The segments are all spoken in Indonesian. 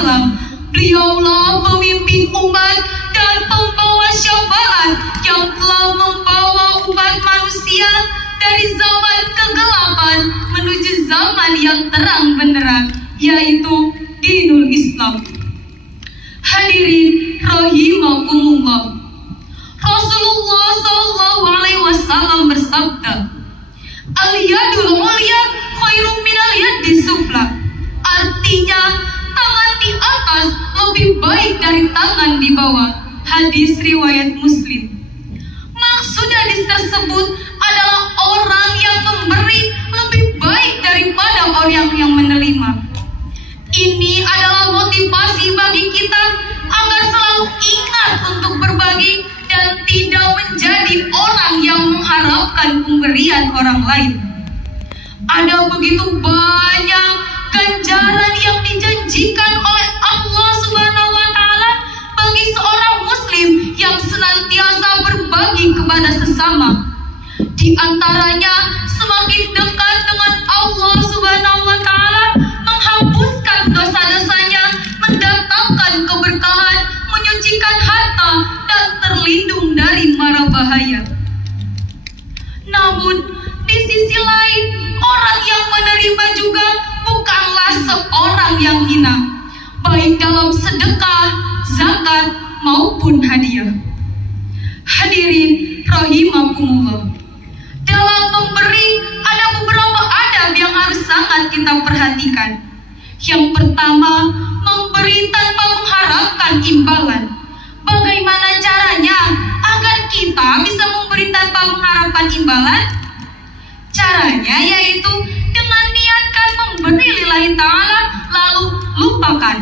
wasallam. Beliaulah pemimpin umat dan pembawa syafaat yang telah membawa umat manusia dari zaman kegelapan menuju zaman yang terang benderang, yaitu dinul Islam. Hadirin rahimakumullah. Rasulullah SAW bersabda, "Al-yadul ulya khairum minal yadis sufla." Artinya, tangan di atas lebih baik dari tangan di bawah. Hadis riwayat Muslim. Maksud hadis tersebut adalah orang yang memberi lebih baik daripada orang yang menerima. Ini adalah motivasi bagi kita agar selalu ingat untuk berbagi dan tidak menjadi orang yang mengharapkan pemberian orang lain. Ada begitu banyak ganjaran yang dijanjikan oleh Allah Subhanahu wa Ta'ala bagi seorang muslim yang senantiasa berbagi kepada sesama. Di antaranya, semakin dekat dengan Allah Subhanahu wa Ta'ala, menghapuskan dosa-dosanya, mendatangkan keberkahan, menyucikan harta, dan terlindung dari mara bahaya. Namun, di sisi lain, orang yang menerima juga bukanlah seorang yang hina, baik dalam sedekah, zakat, maupun hadiah. Hadirin rahimakumullah. Dalam memberi, ada beberapa adab yang harus sangat kita perhatikan. Yang pertama, memberi tanpa mengharapkan imbalan. Bagaimana caranya agar kita bisa memberi tanpa mengharapkan imbalan? Caranya yaitu dengan niatkan memberi lillahi ta'ala, lalu lupakan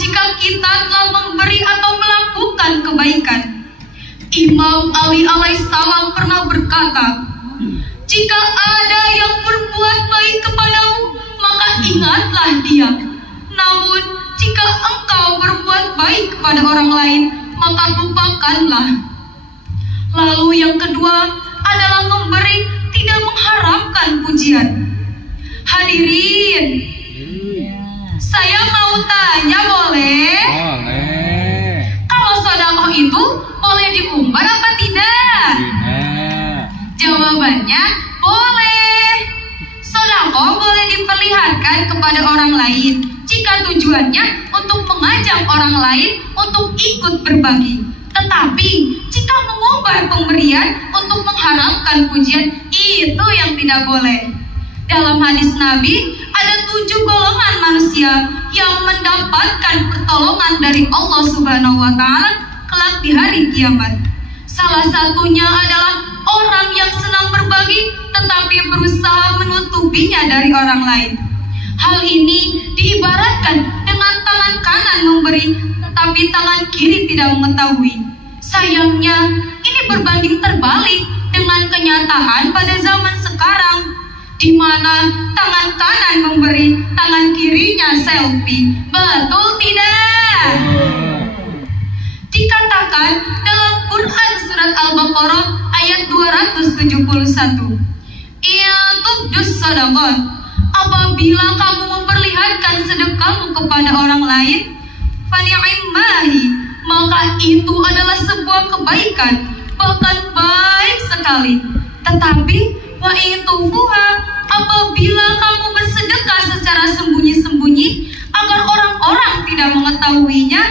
jika kita telah memberi atau melakukan kebaikan. Imam Ali alaihissalam pernah berkata, "Jika ada yang berbuat baik kepadamu, maka ingatlah dia. Namun, jika engkau berbuat baik kepada orang lain, maka lupakanlah." Lalu yang kedua adalah memberi tidak mengharapkan pujian. Hadirin, saya mau tanya, boleh? Boleh. Kalau sedekah itu boleh diumbar apa tidak? Tidak. Jawabannya boleh. Sedekah boleh diperlihatkan kepada orang lain jika tujuannya untuk mengajak orang lain untuk ikut berbagi. Tetapi jika mengumbar pemberian untuk mengharapkan pujian, itu yang tidak boleh. Dalam hadis Nabi, ada 7 golongan manusia yang mendapatkan pertolongan dari Allah Subhanahu wa Ta'ala kelak di hari kiamat. Salah satunya adalah orang yang senang berbagi tetapi berusaha menutupinya dari orang lain. Hal ini diibaratkan dengan tangan kanan memberi tetapi tangan kiri tidak mengetahui. Sayangnya, ini berbanding terbalik dengan kenyataan pada zaman sekarang, di mana tangan kanan memberi, tangan kirinya selfie. Betul tidak? Dikatakan dalam Quran surat Al-Baqarah ayat 271, "I'tubdus sadaqat." Apabila kamu memperlihatkan sedekahmu kepada orang lain, fani'immahi, maka itu adalah sebuah kebaikan, bahkan baik sekali. Tetapi wa itufuha, apabila kamu bersedekah secara sembunyi-sembunyi agar orang-orang tidak mengetahuinya,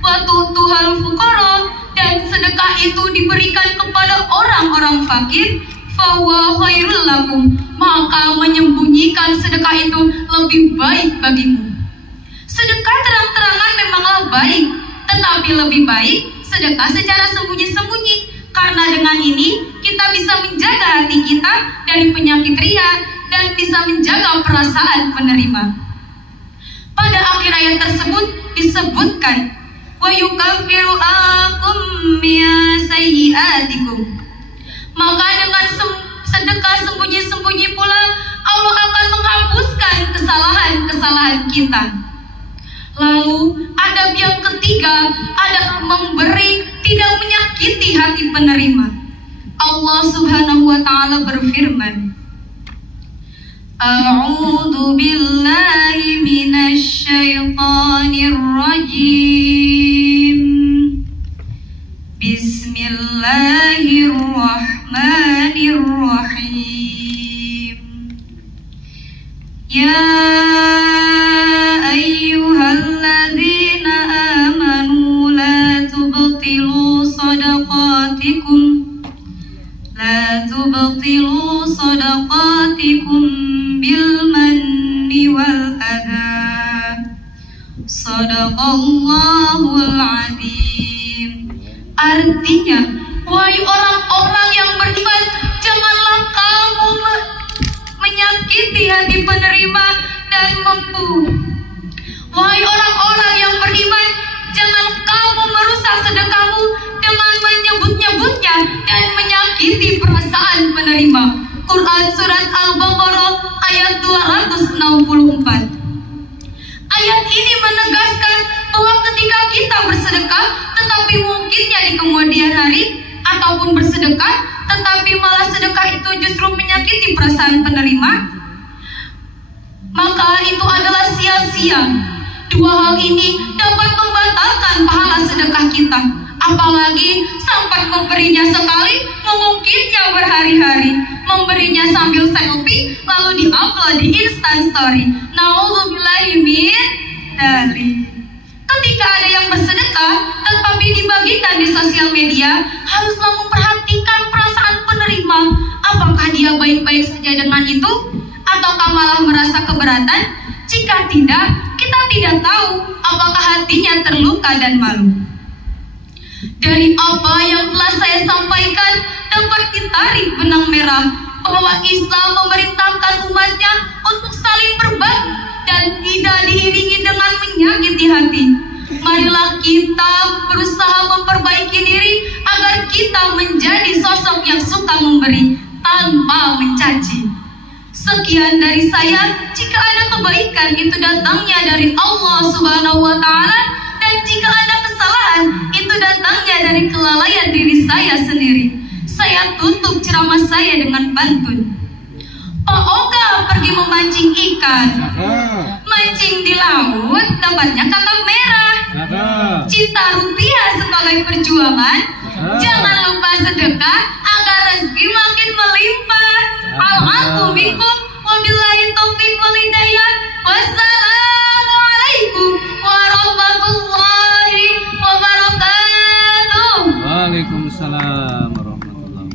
wa tu'tuhal fuqara, dan sedekah itu diberikan kepada orang-orang fakir, fahuwa khairul lakum, maka menyembunyikan sedekah itu lebih baik bagimu. Sedekah terang-terangan memanglah baik, tetapi lebih baik sedekah secara sembunyi-sembunyi, karena dengan ini kita bisa menjaga hati kita dari penyakit riya dan bisa menjaga perasaan penerima. Pada akhir ayat tersebut disebutkan, wa yukaffiru ankum min sayyi'atikum, maka dengan sedekah sembunyi-sembunyi pula Allah akan menghapuskan kesalahan-kesalahan kita. Lalu adab yang ketiga adalah memberi tidak menyakiti hati penerima. Allah Subhanahu wa Ta'ala berfirman, A'udzu billahi minasyaitonir rajim. Bismillahirrahmanirrahim. Ya ayyuhalladzina amanu la tubtilu sadaqatikum bil manni wal adha. Shadaqallahul azim. Artinya, wahai orang-orang yang beriman, janganlah kamu menyakiti hati penerima dan membunuh. Wahai orang-orang yang beriman, jangan kamu merusak sedekahmu dengan menyebut-nyebutnya dan menyakiti perasaan penerima. Quran Surat Al-Baqarah ayat 264. Ayat ini menegaskan bahwa ketika kita bersedekah tetapi mungkinnya di kemudian hari, ataupun bersedekah tetapi malah sedekah itu justru menyakiti perasaan penerima, maka itu adalah sia-sia. Dua hal ini dapat membatalkan pahala sedekah kita. Apalagi sampai memberinya sekali, memungkinnya berhari-hari, memberinya sambil selfie lalu di-upload di Instant Story. Na'udzubillahi min dzalik. Ketika ada yang bersedekah tetapi dibagikan di sosial media, haruslah memperhatikan perasaan penerima. Apakah dia baik-baik saja dengan itu, ataukah malah merasa keberatan? Jika tidak, kita tidak tahu apakah hatinya terluka dan malu. Dari apa yang telah saya sampaikan dapat ditarik benang merah bahwa Islam memerintahkan umatnya untuk saling berbagi dan tidak diiringi dengan menyakiti hati. Marilah kita berusaha memperbaiki diri agar kita menjadi sosok yang suka memberi tanpa mencaci. Sekian dari saya. Jika ada kebaikan, itu datangnya dari Allah Subhanahu wa Ta'ala, dan jika ada kesalahan, itu datangnya dari kelalaian diri saya sendiri. Saya tutup ceramah saya dengan pantun. Pak Oga pergi memancing ikan, mancing di laut dapatnya kakap merah. Cinta rupiah sebagai perjuangan, jangan lupa sedekah agar rezeki